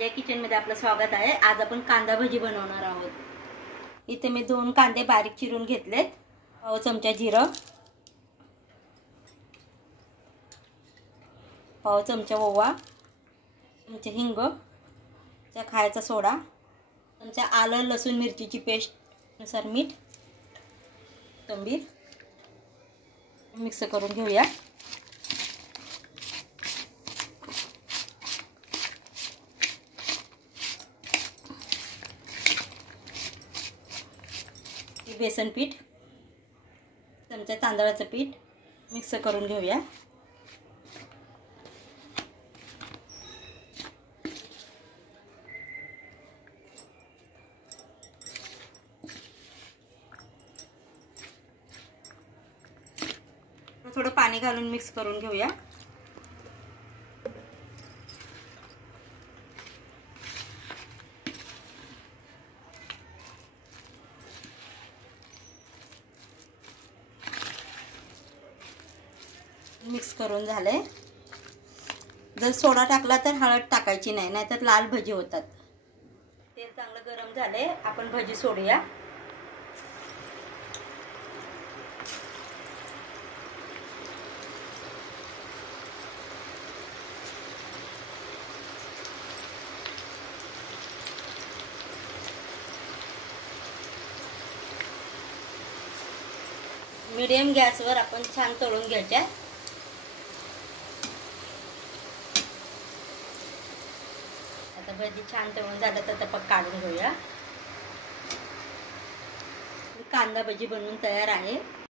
माझ्या किचनमध्ये आपलं स्वागत आहे। आज आपण कांदा भजी बनवणार आहोत। इथे मी 2 कांदे बारीक चिरून घेतलेत। पाव चमचा जिरं, पाव चमचा ओवा, चमचा हिंग, चमचा खायचा सोडा, चमचा आलं लसूण मिरचीची पेस्ट, नुसार मीठ, कोथिंबीर मिक्स करून घेऊया। बेसन पीठ, चमचा तांदळाचं पीठ मिक्स करून घेऊया। थोडं पाणी घालून मिक्स करून घेऊया। मिक्स करून झाले। जर सोडा टाकला तर हळद टाकायची नाही, नाहीतर लाल भजी होतात। तेल चांगलं गरम झाले, आपण भजी सोडूया। मीडियम गॅसवर आपण छान तळून घ्यायच्या। आता भजी छान तळून झालं तर आपण काढून घेऊया। कांदा भजी बनवून तयार आहे।